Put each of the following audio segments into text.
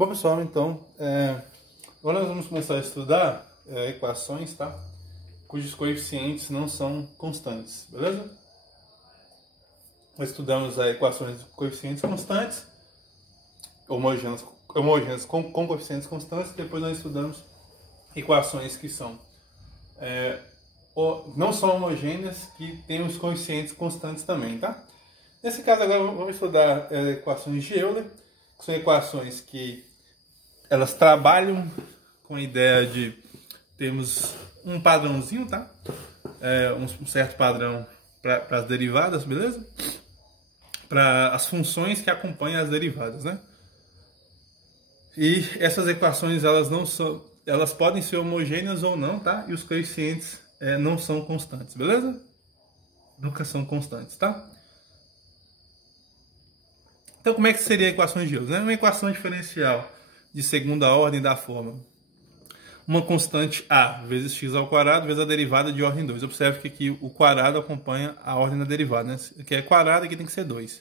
Bom, pessoal, então, agora nós vamos começar a estudar equações, tá? Cujos coeficientes não são constantes, beleza? Nós estudamos equações de coeficientes constantes, homogêneas com coeficientes constantes, depois nós estudamos equações que são não são homogêneas, que têm os coeficientes constantes também, tá? Nesse caso agora vamos estudar equações de Euler, que são equações que elas trabalham com a ideia de termos um padrãozinho, tá? Um certo padrão para as derivadas, beleza? Para as funções que acompanham as derivadas, né? E essas equações elas podem ser homogêneas ou não, tá? E os coeficientes não são constantes, beleza? Nunca são constantes, tá? Então, como é que seria a equação de Euler? Uma equação diferencial de segunda ordem da forma: uma constante a vezes x ao quadrado vezes a derivada de ordem 2. Observe que aqui o quadrado acompanha a ordem da derivada, né? Aqui é quadrado, aqui tem que ser 2.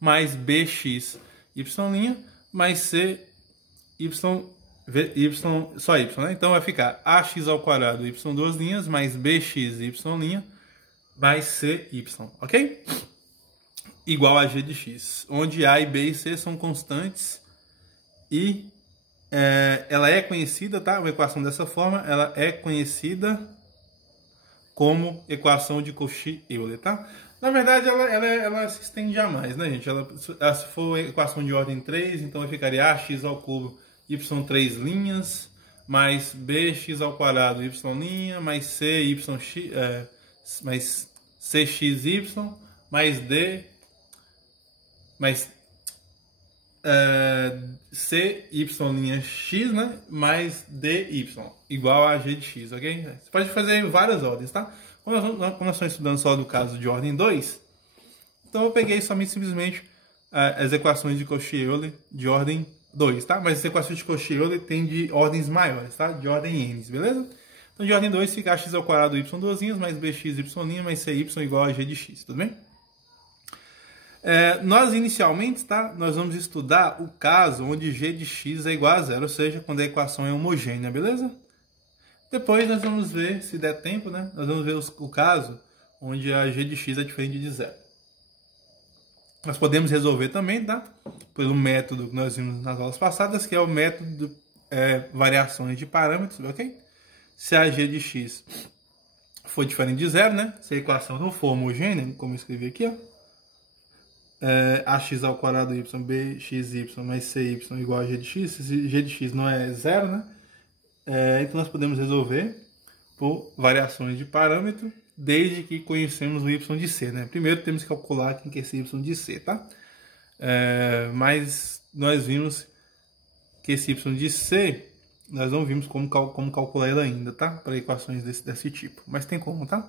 Mais bx y' mais c y só y, né? Então vai ficar ax ao quadrado y duas linhas mais bx y' mais cy, ok? Igual a g de x, onde a e b e c são constantes e ela é conhecida, tá? Uma equação dessa forma, ela é conhecida como equação de Cauchy-Euler, tá? Na verdade, ela se estende a mais, né, gente? Se for equação de ordem 3, então ficaria ax ao cubo y 3 linhas, mais bx ao quadrado y' mais cy, mais cxy, mais d, mais cy'x, né? Mais dy, igual a g de x, ok? Você pode fazer várias ordens, tá? Como nós estamos estudando só do caso de ordem 2, então eu peguei simplesmente as equações de Cauchy-Euler de ordem 2, tá? Mas as equações de Cauchy-Euler tem de ordens maiores, tá? De ordem n, beleza? Então de ordem 2 fica ax ao quadrado y duas linhas, mais bx y' mais cy igual a g de x, tudo bem? Nós inicialmente, tá? Nós vamos estudar o caso onde g de x é igual a zero, ou seja, quando a equação é homogênea, beleza? Depois nós vamos ver, se der tempo, né? Nós vamos ver o caso onde a g de x é diferente de zero. Nós podemos resolver também, tá? Pelo método que nós vimos nas aulas passadas, que é o método de variações de parâmetros, ok? Se a g de x for diferente de zero, né? Se a equação não for homogênea, como eu escrevi aqui, ó. Ax ao quadrado y, bxy mais cy igual a g de x. Se g de x não é zero, né? Então nós podemos resolver por variações de parâmetro, desde que conhecemos o y de c, né? Primeiro temos que calcular quem que é esse y de c, tá? Mas nós vimos que esse y de c, nós não vimos como calcular ele ainda, tá? Para equações desse tipo, mas tem como, tá?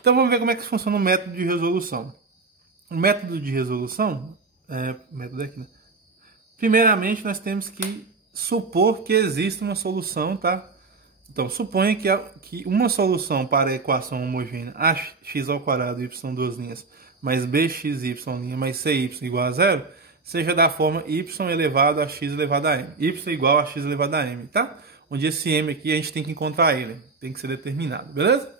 Então vamos ver como é que funciona o método de resolução. O método de resolução, método aqui, né? Primeiramente, nós temos que supor que existe uma solução, tá? Então, suponha que uma solução para a equação homogênea ax ao quadrado y duas linhas mais bxy' mais cy igual a zero seja da forma y elevado a x elevado a m. Y igual a x elevado a m, tá? Onde esse m aqui a gente tem que encontrar ele, tem que ser determinado, beleza?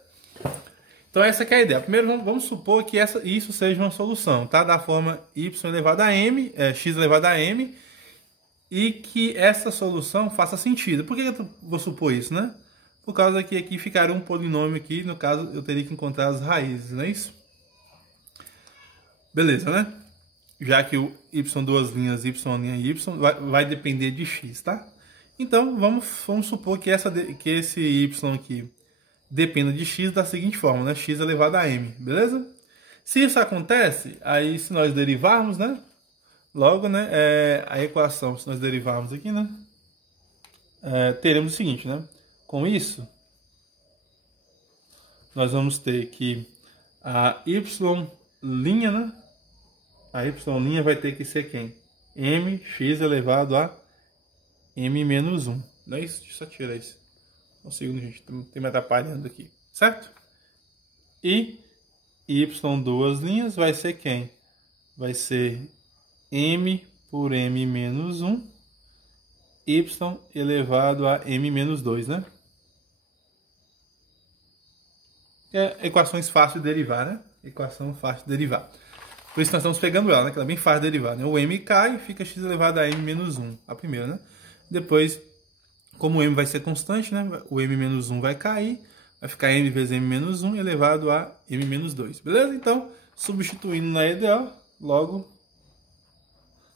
Então essa que é a ideia. Primeiro vamos supor que isso seja uma solução, tá? Da forma y elevado a m, x elevado a m, e que essa solução faça sentido. Por que eu vou supor isso, né? Por causa que aqui ficaria um polinômio aqui, no caso eu teria que encontrar as raízes, não é isso? Beleza, né? Já que o y duas linhas, y' e y vai depender de x, tá? Então vamos supor que esse y aqui dependa de x da seguinte forma, né? X elevado a m, beleza? Se isso acontece, aí se nós derivarmos, né? Logo, né? A equação, se nós derivarmos aqui, né? Teremos o seguinte, né? Com isso, nós vamos ter que a y', né? A y' vai ter que ser quem? mx elevado a m menos 1. Não é isso? Deixa eu só tirar isso. Um segundo, gente, tem me atrapalhando aqui, certo? E y duas linhas vai ser quem? Vai ser m por m menos 1 y elevado a m menos 2, né? É equações fáceis de derivar, né? Equação fácil de derivar. Por isso nós estamos pegando ela, né? Que ela é bem fácil de derivar, né? O m cai e fica x elevado a m menos 1, a primeira, né? Depois, como o m vai ser constante, né? O m menos 1 vai cair, vai ficar m vezes m menos 1 elevado a m menos 2, beleza? Então, substituindo na EDO, logo,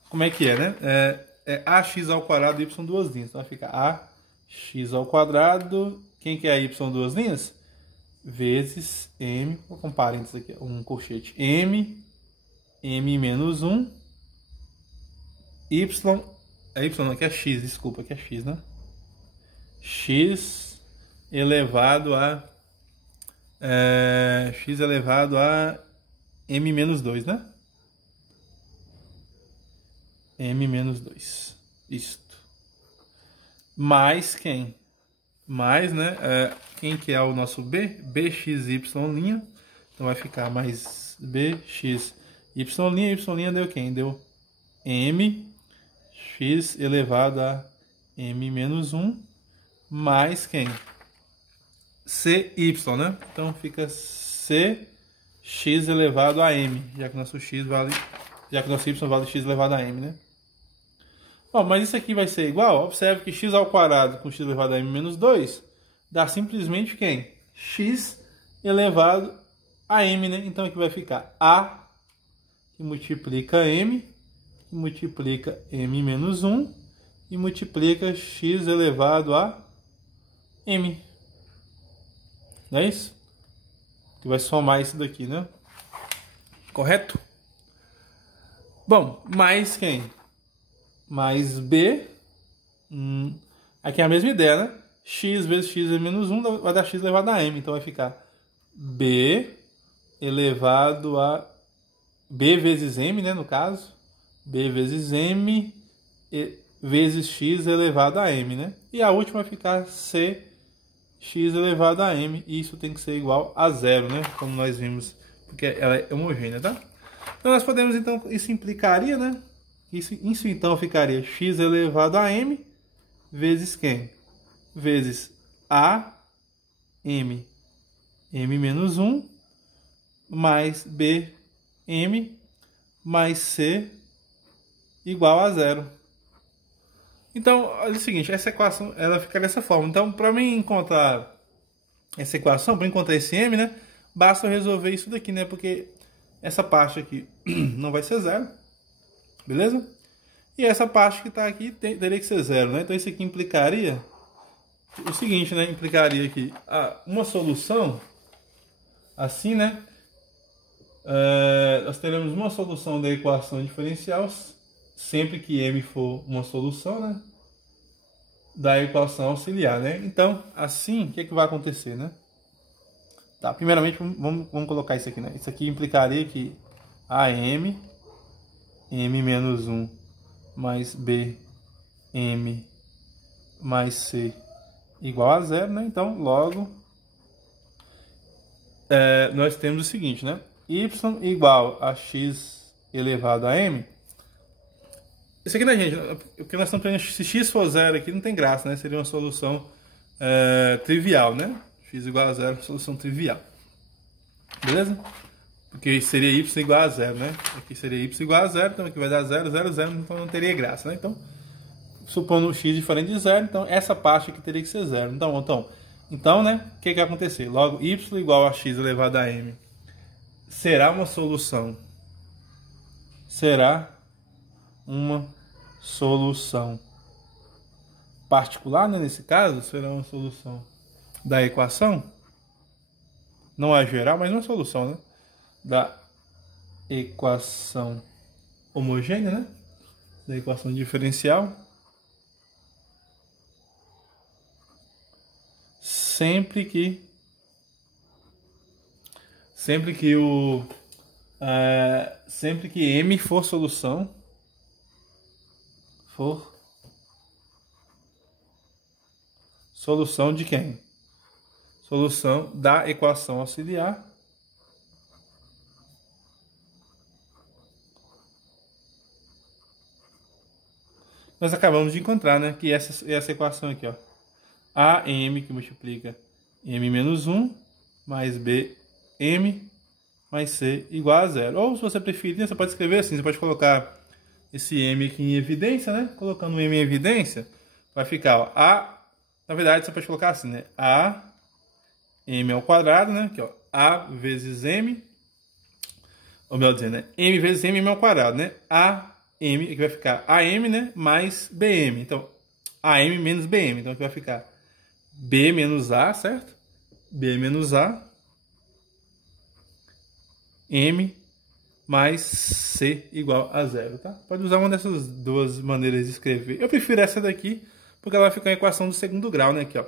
como é que é, né? É ax ao quadrado y duas linhas. Então vai ficar ax ao quadrado, quem que é y duas linhas? Vezes m, vou com parênteses aqui, um colchete, m menos 1, y, é y não, aqui é x, desculpa, aqui é x, né? X elevado a m menos 2, né? M menos 2, isto. Mais quem? Mais, né? Quem que é o nosso b? Bxy'. Então vai ficar mais bx y' deu quem? Deu m x elevado a m menos 1 mais quem? Cy, né? Então fica cx elevado a m, já que o nosso y vale x elevado a m, né? Bom, mas isso aqui vai ser igual. Observe que x ao quadrado com x elevado a m menos 2 dá simplesmente quem? X elevado a m, né? Então aqui vai ficar a que multiplica m, que multiplica m menos 1 e multiplica x elevado a m. Não é isso? Que vai somar isso daqui, né? Correto? Bom, mais quem? Mais b. Aqui é a mesma ideia, né? X vezes x é menos 1 vai dar x elevado a m. Então vai ficar b elevado a b vezes m, né? No caso, b vezes m vezes x elevado a m, né? E a última vai ficar c x elevado a m. E isso tem que ser igual a zero, né? Como nós vimos, porque ela é homogênea, tá? Então nós podemos, então, isso implicaria, né? Isso então ficaria x elevado a m vezes quem? Vezes a m menos 1 mais b m mais c igual a zero. Então, é o seguinte, essa equação ela fica dessa forma. Então, para mim encontrar essa equação, para encontrar esse m, né, basta eu resolver isso daqui, né? Porque essa parte aqui não vai ser zero. Beleza? E essa parte que está aqui teria que ser zero, né? Então isso aqui implicaria o seguinte, né? Implicaria aqui uma solução assim, né? Nós teremos uma solução da equação diferencial sempre que m for uma solução, né? Da equação auxiliar, né? Então, assim, o que é que vai acontecer, né? Tá, primeiramente, vamos colocar isso aqui, né? Isso aqui implicaria que m menos 1 mais b m mais c igual a zero, né? Então, logo, nós temos o seguinte, né? Y igual a x elevado a m. Isso aqui, né, gente? O que nós estamos tendo, se x for zero aqui, não tem graça, né? Seria uma solução trivial, né? X igual a zero, solução trivial. Beleza? Porque seria y igual a zero, né? Aqui seria y igual a zero, então aqui vai dar 0, 0, 0, então não teria graça, né? Então, supondo x diferente de zero, então essa parte aqui teria que ser zero. Então, né? O que vai acontecer? Logo, y igual a x elevado a m será uma solução. Será uma solução particular, né? Nesse caso, será uma solução da equação. Não é geral, mas uma solução, né? Da equação homogênea, né? Da equação diferencial. Sempre que m for solução, solução de quem? Solução da equação auxiliar. nós acabamos de encontrar, né? Que essa equação aqui, ó. AM que multiplica M menos 1 mais BM mais C igual a zero. Ou se você preferir, você pode escrever assim, você pode colocar esse M aqui em evidência, né? Colocando o M em evidência, vai ficar, ó, na verdade, você pode colocar assim, né? A M ao quadrado, né? Aqui, ó, A vezes M, ou melhor dizendo, né? M vezes M ao quadrado, né? AM, aqui vai ficar AM, né? Mais BM. Então, AM menos BM. Então, aqui vai ficar B menos A, certo? B menos A, M mais C igual a zero, tá? Pode usar uma dessas duas maneiras de escrever. Eu prefiro essa daqui, porque ela vai ficar a equação do segundo grau, né? Aqui, ó.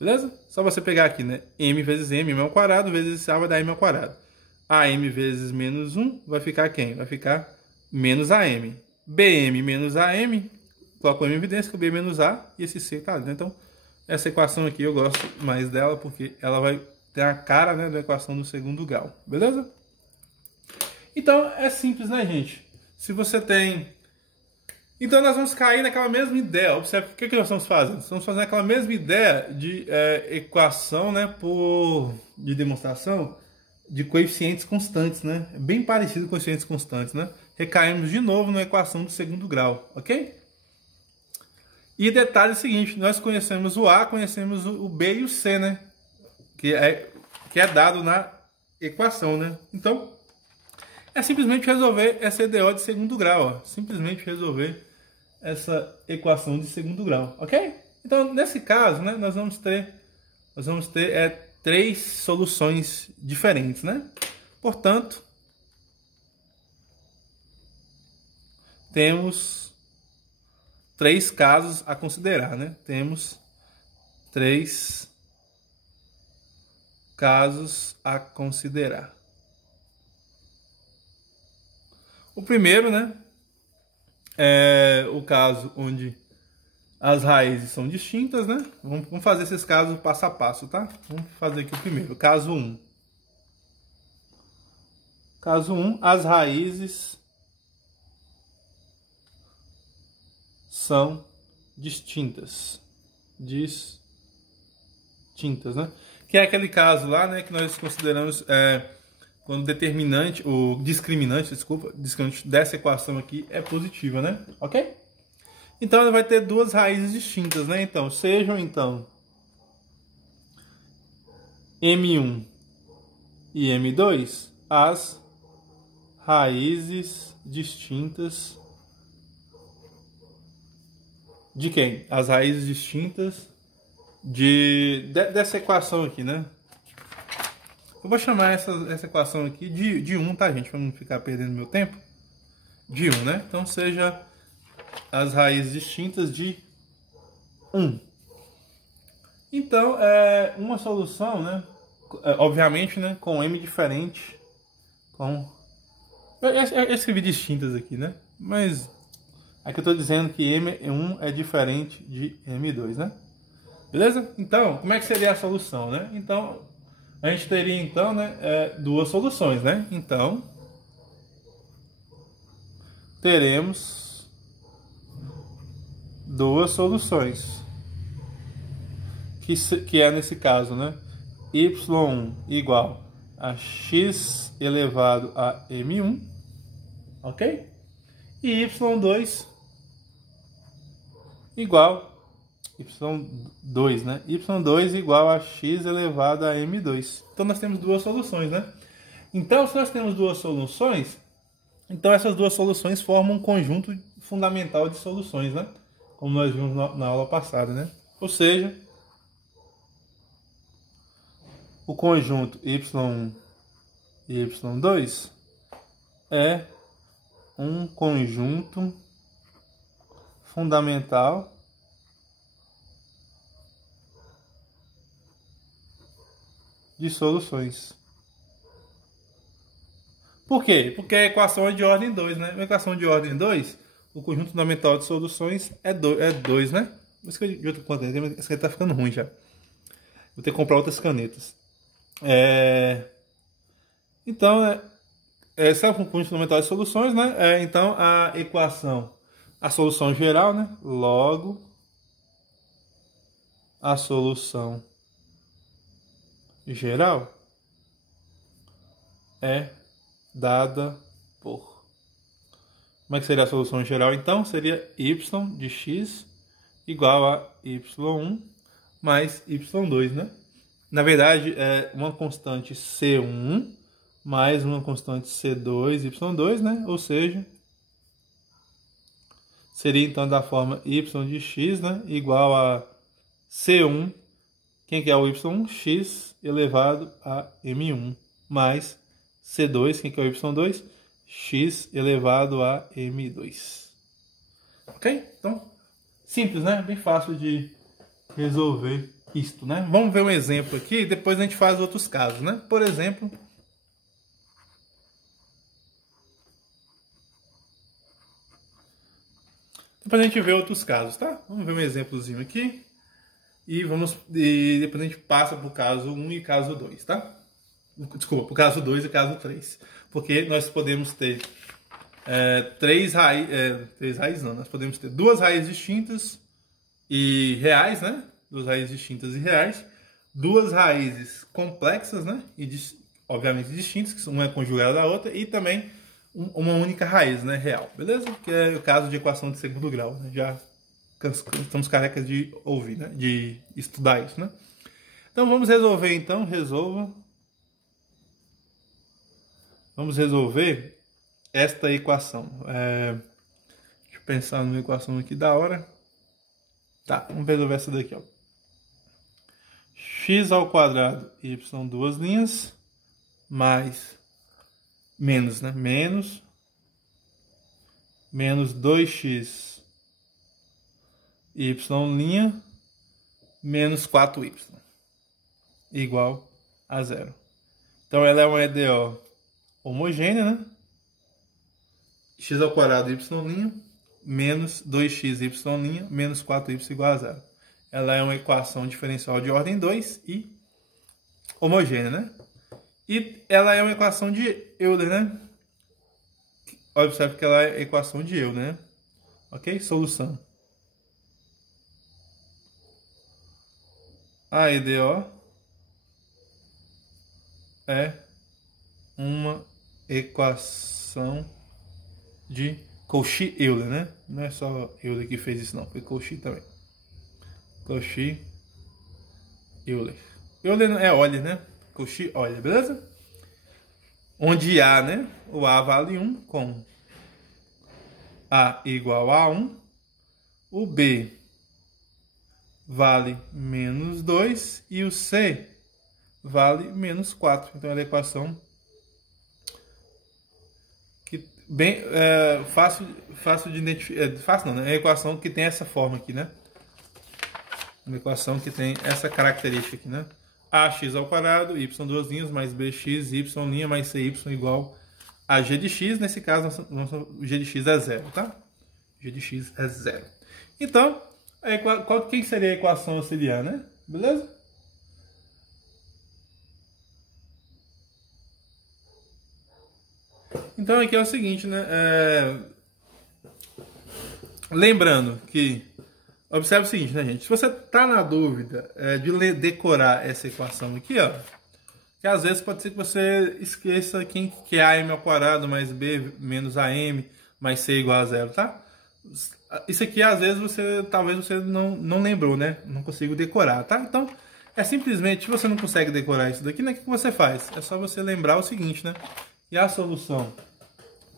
Beleza? Só você pegar aqui, né? M vezes M, M ao quadrado, vezes A vai dar M ao quadrado. AM vezes menos 1 vai ficar quem? Vai ficar menos AM. BM menos AM, coloco o M em evidência, que o B menos A, e esse C tá ali, né? Então, essa equação aqui eu gosto mais dela, porque ela vai ter a cara, né, da equação do segundo grau. Beleza? Então, é simples, né, gente? Se você tem... Então, nós vamos cair naquela mesma ideia. Observe, o que nós estamos fazendo? Estamos fazendo aquela mesma ideia de equação, né, de demonstração de coeficientes constantes, né? É bem parecido com coeficientes constantes, né? Recaímos de novo na equação do segundo grau, ok? E detalhe é o seguinte, nós conhecemos o A, conhecemos o B e o C, né? Que é dado na equação, né? Então, é simplesmente resolver essa EDO de segundo grau, ó. Simplesmente resolver essa equação de segundo grau, ok? Então, nesse caso, né, nós vamos ter 3 soluções diferentes, né? Portanto, temos 3 casos a considerar, né? Temos 3 casos a considerar. O primeiro, né, é o caso onde as raízes são distintas, né? Vamos fazer esses casos passo a passo, tá? Vamos fazer aqui o primeiro, caso 1. Caso 1, as raízes são distintas. Distintas, né? Que é aquele caso lá, né, que nós consideramos quando o discriminante dessa equação aqui é positiva, né? Ok? Então ela vai ter 2 raízes distintas, né? Então, sejam então M1 e M2 as raízes distintas de quem? As raízes distintas dessa equação aqui, né? Eu vou chamar essa equação aqui de 1, tá, gente? Para não ficar perdendo meu tempo. De 1, né? Então, seja as raízes distintas de 1. Então, uma solução, né? Obviamente, né? Com M diferente. Eu escrevi distintas aqui, né? Mas aqui eu estou dizendo que M1 é diferente de M2, né? Beleza? Então, como é que seria a solução, né? Então, a gente teria, então, né, 2 soluções, né? Então, teremos 2 soluções. Que é, nesse caso, né? Y1 igual a x elevado a M1, ok? E Y2 igual Y2, né? Y2 igual a x elevado a M2. Então nós temos 2 soluções, né? Então, se nós temos 2 soluções, então essas 2 soluções formam um conjunto fundamental de soluções, né? Como nós vimos na aula passada, né? Ou seja, o conjunto Y1 e Y2 é um conjunto fundamental de soluções. Por quê? Porque a equação é de ordem 2, né? Uma equação de ordem 2, o conjunto fundamental de soluções é 2, né? Isso que eu de outra caneta, essa caneta tá ficando ruim já. Vou ter que comprar outras canetas. Então, esse é o conjunto fundamental de soluções, né? Então, a equação a solução geral, né? Logo, a solução geral é dada por... Como é que seria a solução geral, então? Seria y de x igual a y1 mais y2, né? Na verdade, é uma constante c1 mais uma constante c2, y2, né? Ou seja, seria então da forma y de x, né? Igual a c1, quem que é o y1? X elevado a m1, mais c2, quem que é o y2? X elevado a m2. Ok? Então, simples, né? Bem fácil de resolver isto, né? Vamos ver um exemplo aqui e depois a gente faz outros casos, né? Por exemplo, depois a gente vê outros casos, tá? Vamos ver um exemplozinho aqui e depois a gente passa para o caso 1 e caso 2, tá? Desculpa, para o caso 2 e caso 3. Porque nós podemos ter três raízes, não, nós podemos ter duas raízes distintas e reais, né? Duas raízes distintas e reais, duas raízes complexas, né? E obviamente distintas, que uma é conjugada da outra, e também uma única raiz, né? Real, beleza? Que é o caso de equação de segundo grau, né? Já estamos carecas de ouvir, né? De estudar isso, né? Então vamos resolver, então, vamos resolver esta equação. Deixa eu pensar numa equação aqui da hora. Tá, vamos resolver essa daqui, ó. X ao quadrado, y duas linhas, mais, menos, né? Menos 2x, y linha, menos 4y, igual a zero. Então ela é uma EDO homogênea, né? X ao quadrado, y', menos 2x, y', menos 4y igual a zero. Ela é uma equação diferencial de ordem 2 e homogênea, né? E ela é uma equação de Euler, né? Observe que ela é equação de Euler, né? Ok? Solução. A EDO é uma equação de Cauchy-Euler, né? Não é só Euler que fez isso, não. Foi Cauchy também. Cauchy-Euler. Euler é Euler, né? Cauchy-Euler, beleza? Onde A, né? O A vale 1, com A igual a 1. O B vale menos 2 e o C vale menos 4. Então, ela é a equação que bem fácil de identificar. Fácil não, né? É a equação que tem essa forma aqui, né? Uma equação que tem essa característica aqui, né? Ax ao quadrado, y duas linhas, mais bx, y' mais cy igual a g de x. Nesse caso, o g de x é zero, tá? G de x é zero. Então, quem seria a equação auxiliar, né? Beleza? Então, aqui é o seguinte, né? Lembrando que... Observe o seguinte, né, gente? Se você tá na dúvida de decorar essa equação aqui, ó, que às vezes pode ser que você esqueça que é AM ao quadrado mais B menos AM mais C igual a zero, tá? Isso aqui, às vezes, talvez você não lembrou, né? Não consigo decorar, tá? Então, é simplesmente, se você não consegue decorar isso daqui, né? O que você faz? É só você lembrar o seguinte, né? E a solução,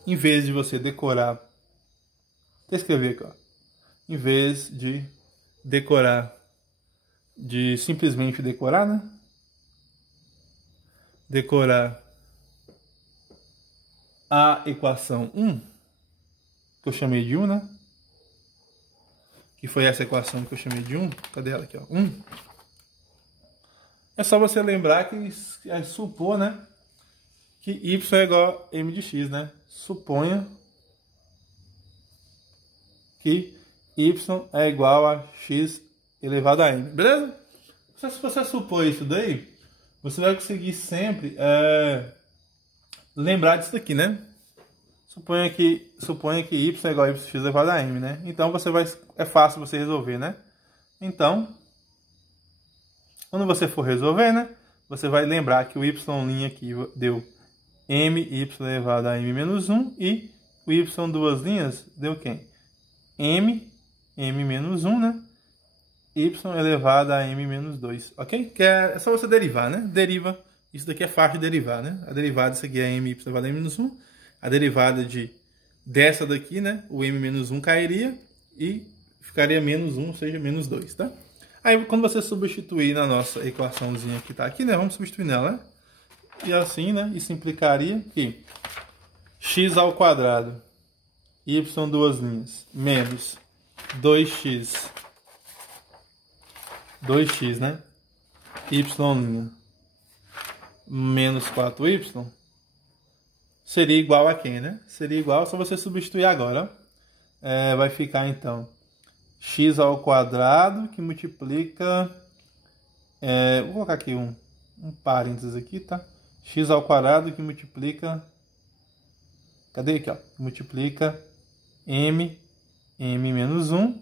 em vez de você decorar... Vou escrever aqui, ó. Em vez de decorar, de simplesmente decorar, né? Decorar a equação 1, que eu chamei de 1, né? Que foi essa equação que eu chamei de 1. Cadê ela aqui, ó? 1. É só você lembrar que supor, né? Que y é igual a m de x, né? Suponha que y é igual a x elevado a m, beleza? Se você supor isso daí, você vai conseguir sempre lembrar disso daqui, né? Suponha que y é igual a yx elevado a m, né? Então é fácil você resolver, né? Então, quando você for resolver, né? Você vai lembrar que o y' aqui deu my elevado a m menos 1 e o y duas linhas deu quem? m menos 1, né? Y elevado a m menos 2, ok? Que é só você derivar, né? Deriva, isso daqui é fácil de derivar, né? A derivada disso aqui é m elevado a m menos 1. A derivada dessa daqui, né? O m menos 1 cairia e ficaria menos 1, ou seja, menos 2, tá? Aí, quando você substituir na nossa equaçãozinha que tá aqui, né? Vamos substituir nela, né? E assim, né? Isso implicaria que x ao quadrado, y duas linhas, menos 2x, né? Y', menos 4y, seria igual a quem, né? Seria igual, só você substituir agora. Vai ficar, então, x ao quadrado, que multiplica... vou colocar aqui um parênteses aqui, tá? X ao quadrado, que multiplica... Cadê aqui, ó? Multiplica m menos 1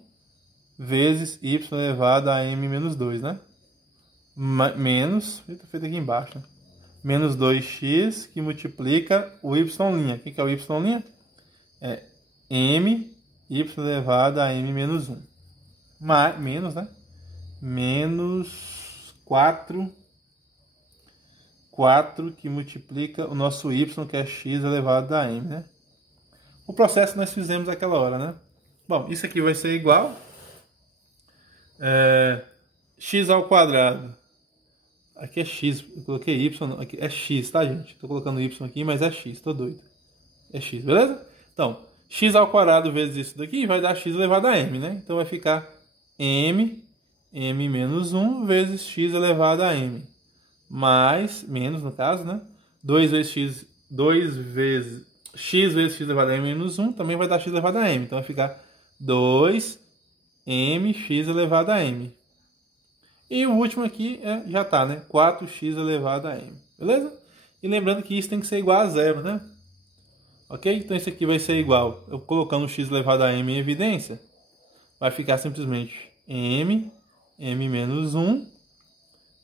vezes y elevado a m menos 2, né? Menos, está feito aqui embaixo, né? Menos 2x que multiplica o y'. O que é o y'? É m y elevado a m menos 1. Menos, né? Menos 4 que multiplica o nosso y, que é x elevado a m, né? O processo nós fizemos naquela hora, né? Bom, isso aqui vai ser igual... x ao quadrado. Aqui é x, eu coloquei y, aqui é x, tá, gente? Tô colocando y aqui, mas é x, tô doido. É x, beleza? Então, x ao quadrado vezes isso daqui vai dar x elevado a m, né? Então vai ficar m menos 1 vezes x elevado a m. Mais, menos no caso, né? 2 vezes x vezes x elevado a m menos 1 também vai dar x elevado a m. Então vai ficar 2mx elevado a m. E o último aqui já tá, né? 4x elevado a m. Beleza? E lembrando que isso tem que ser igual a zero, né? Ok? Então isso aqui vai ser igual. Eu colocando o x elevado a m em evidência, vai ficar simplesmente m menos 1,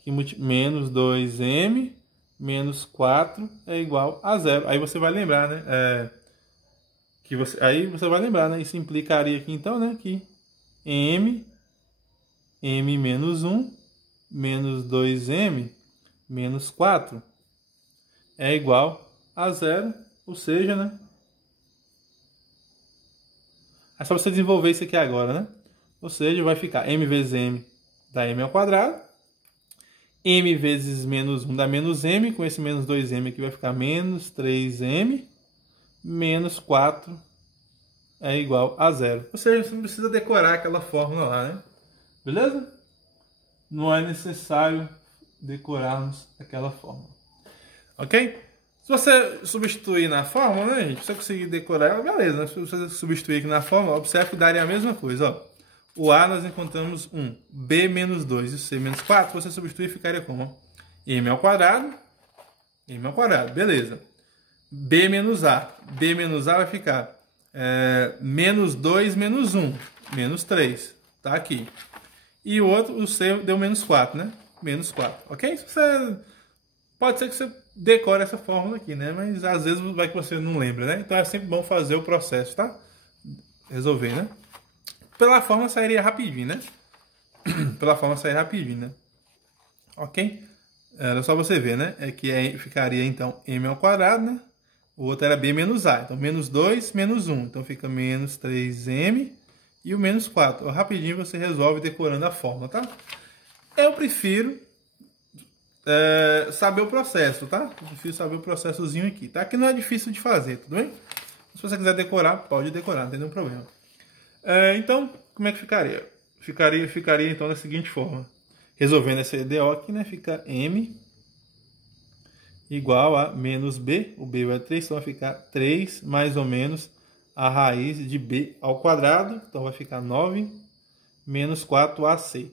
que menos 2m, menos 4 é igual a zero. Aí você vai lembrar, né? Aí você vai lembrar, né? Isso implicaria aqui então, né? Que m menos 1 menos 2m menos 4 é igual a zero, ou seja, né? É só você desenvolver isso aqui agora, né? Ou seja, vai ficar m vezes m dá m ao quadrado, m vezes menos 1 dá menos m, com esse menos 2m aqui vai ficar menos 3m, menos 4 é igual a zero. Ou seja, você não precisa decorar aquela fórmula lá, né? Beleza? Não é necessário decorarmos aquela fórmula. Ok? Se você substituir na fórmula, né, gente? Se você conseguir decorar ela, beleza. Né? Se você substituir aqui na fórmula, observe que daria a mesma coisa. Ó. O A nós encontramos 1. B menos 2 e C menos 4. Você substituir ficaria como? M ao quadrado. M ao quadrado. Beleza. B menos A. B menos A vai ficar menos 2 menos 1. Menos 3. Tá aqui. E o outro, o C deu menos 4, né? Menos 4, ok? Pode ser que você decore essa fórmula aqui, né? Mas às vezes vai que você não lembra, né? Então é sempre bom fazer o processo, tá? Resolver, né? Pela fórmula sairia rapidinho, né? Pela fórmula sairia rapidinho, né? Ok? Era só você ver, né? Ficaria então m ao quadrado, né? O outro era b menos a. Então menos 2 menos 1. Então fica menos 3m. E o menos 4. Rapidinho você resolve decorando a fórmula, tá? Eu prefiro saber o processo, tá? Eu prefiro saber o processozinho aqui, tá? Que não é difícil de fazer, tudo bem? Se você quiser decorar, pode decorar, não tem nenhum problema. Então, como é que ficaria? Ficaria então da seguinte forma. Resolvendo esse EDO aqui, né? Fica m igual a menos b. O b vai 3, então vai ficar 3 mais ou menos a raiz de b ao quadrado, então vai ficar 9 menos 4ac.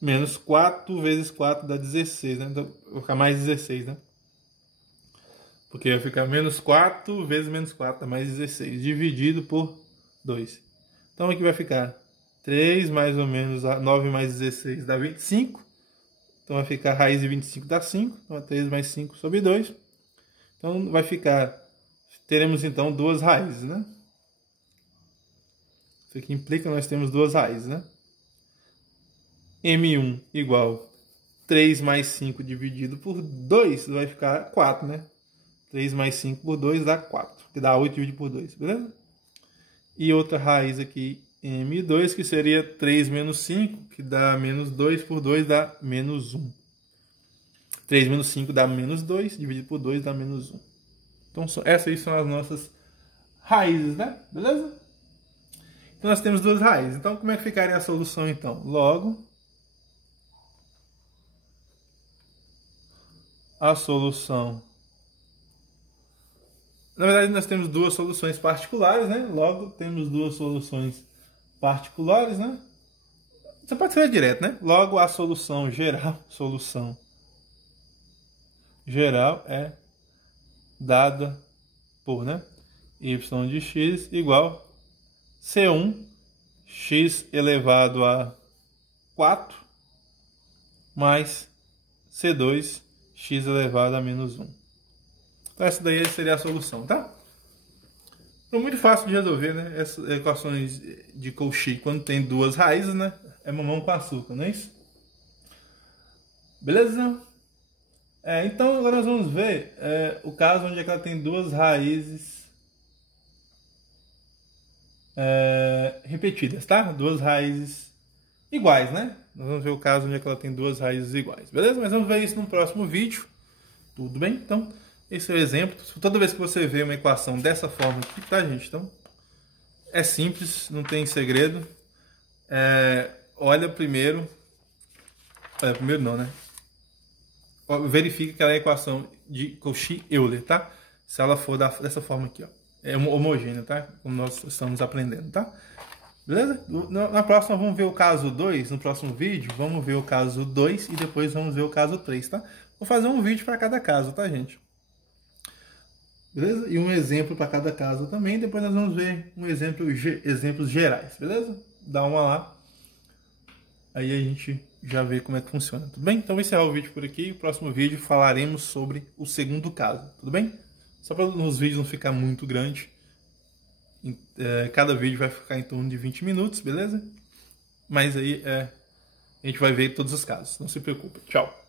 Menos 4 vezes 4 dá 16, né? Então vai ficar mais 16, né? Porque vai ficar menos 4 vezes menos 4 dá mais 16, dividido por 2. Então aqui vai ficar 3 mais ou menos 9 mais 16 dá 25. Então vai ficar raiz de 25 dá 5. Então é 3 mais 5 sobre 2. Então vai ficar... Teremos então duas raízes, né? Isso aqui implica que nós temos duas raízes, né? M1 igual 3 mais 5 dividido por 2 vai ficar 4, né? 3 mais 5 por 2 dá 4, que dá 8 dividido por 2, beleza? E outra raiz aqui, M2, que seria 3 menos 5, que dá menos 2 por 2 dá menos 1. 3 menos 5 dá menos 2, dividido por 2 dá menos 1. Então essas aí são as nossas raízes, né? Beleza? Então nós temos duas raízes. Então como é que ficaria a solução então? Logo, a solução... Na verdade, nós temos duas soluções particulares, né? Logo, temos duas soluções particulares, né? Você pode escrever direto, né? Logo, a solução geral é dada por, né? Y de x igual C1 x elevado a 4 mais C2 x elevado a menos 1. Então essa daí seria a solução, tá? É muito fácil de resolver, né? Essas equações de Cauchy, quando tem duas raízes, né? É mamão com açúcar, não é isso? Beleza? Então agora nós vamos ver o caso onde é que ela tem duas raízes repetidas, tá? Duas raízes iguais, né? Nós vamos ver o caso onde é que ela tem duas raízes iguais, beleza? Mas vamos ver isso no próximo vídeo. Tudo bem? Então... esse é o exemplo. Toda vez que você vê uma equação dessa forma aqui, tá, gente? Então, é simples, não tem segredo. Olha primeiro... primeiro não, né? Verifique que ela é a equação de Cauchy-Euler, tá? Se ela for dessa forma aqui, ó. É homogênea, tá? Como nós estamos aprendendo, tá? Beleza? Na próxima vamos ver o caso 2. No próximo vídeo, vamos ver o caso 2 e depois vamos ver o caso 3, tá? Vou fazer um vídeo para cada caso, tá, gente? Beleza? E um exemplo para cada caso também. Depois nós vamos ver exemplos gerais, beleza? Dá uma lá. Aí a gente já vê como é que funciona, tudo bem? Então vou encerrar o vídeo por aqui. No próximo vídeo falaremos sobre o segundo caso, tudo bem? Só para os vídeos não ficar muito grande. Cada vídeo vai ficar em torno de 20 minutos, beleza? Mas aí a gente vai ver todos os casos. Não se preocupe. Tchau!